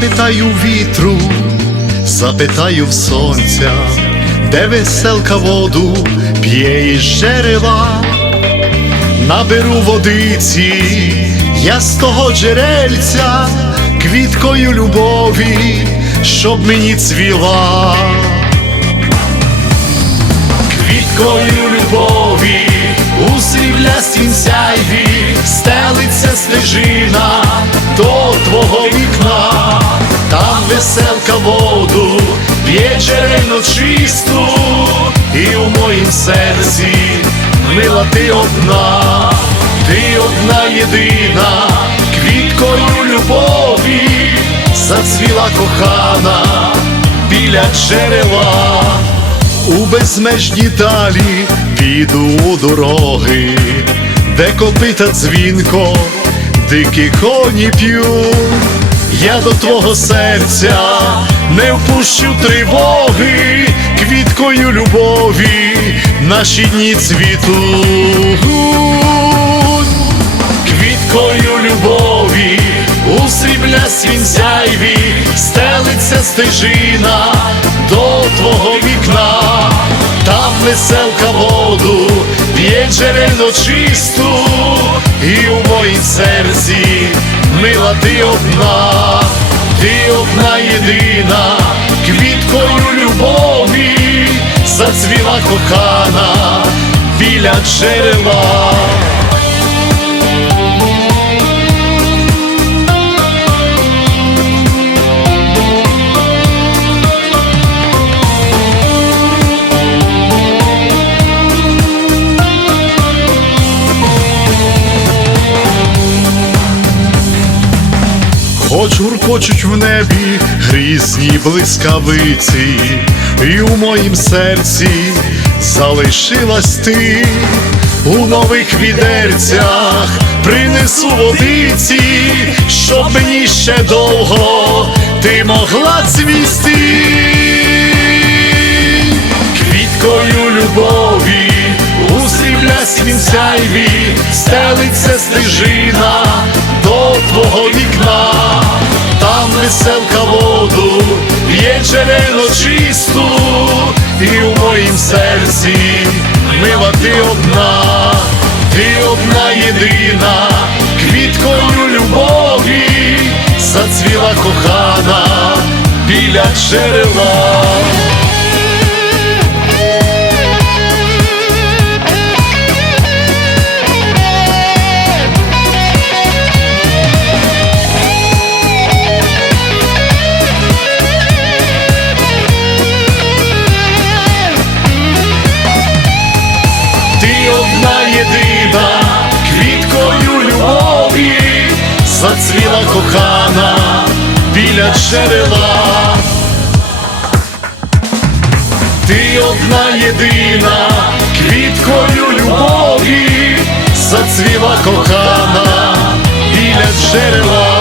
Запитаю вітру, запитаю в сонця, де веселка воду п'є із джерела, наберу водиці, я з того джерельця, квіткою любові, щоб мені цвіла. Квіткою любові у сріблястім сяйві стелиться стежина веселка воду п'є джерельно чисту, і у моїм серці мила ти одна, ти одна єдина, квіткою любові зацвіла кохана біля джерела. У безмежні далі піду у дороги, де копита дзвінко, дикі коні п'ють. Я до твого серця не впущу тривоги, квіткою любові наші дні цвітуть. Квіткою любові у сріблястім сяйві стелиться стежина до твого вікна, там веселка воду п'є джерельно чисту, і у моїм серці мила ти одна, ти одна єдина, квіткою любові зацвіла кохана біля джерела. Хоч гуркочуть в небі грізні блискавиці, і у моїм серці залишилась ти. У нових відерцях принесу водиці, щоб мені ще довго ти могла цвісти. Квіткою любові у сріблястім сяйві стелиться стежина до твого вікна, там веселка воду п'є джерело чисту, і у моїм серці мила ти одна, ти одна єдина, квіткою любові зацвіла кохана біля джерела. Єдина, квіткою любові, зацвіла кохана біля джерела. Ти одна єдина, квіткою любові, зацвіла кохана біля джерела.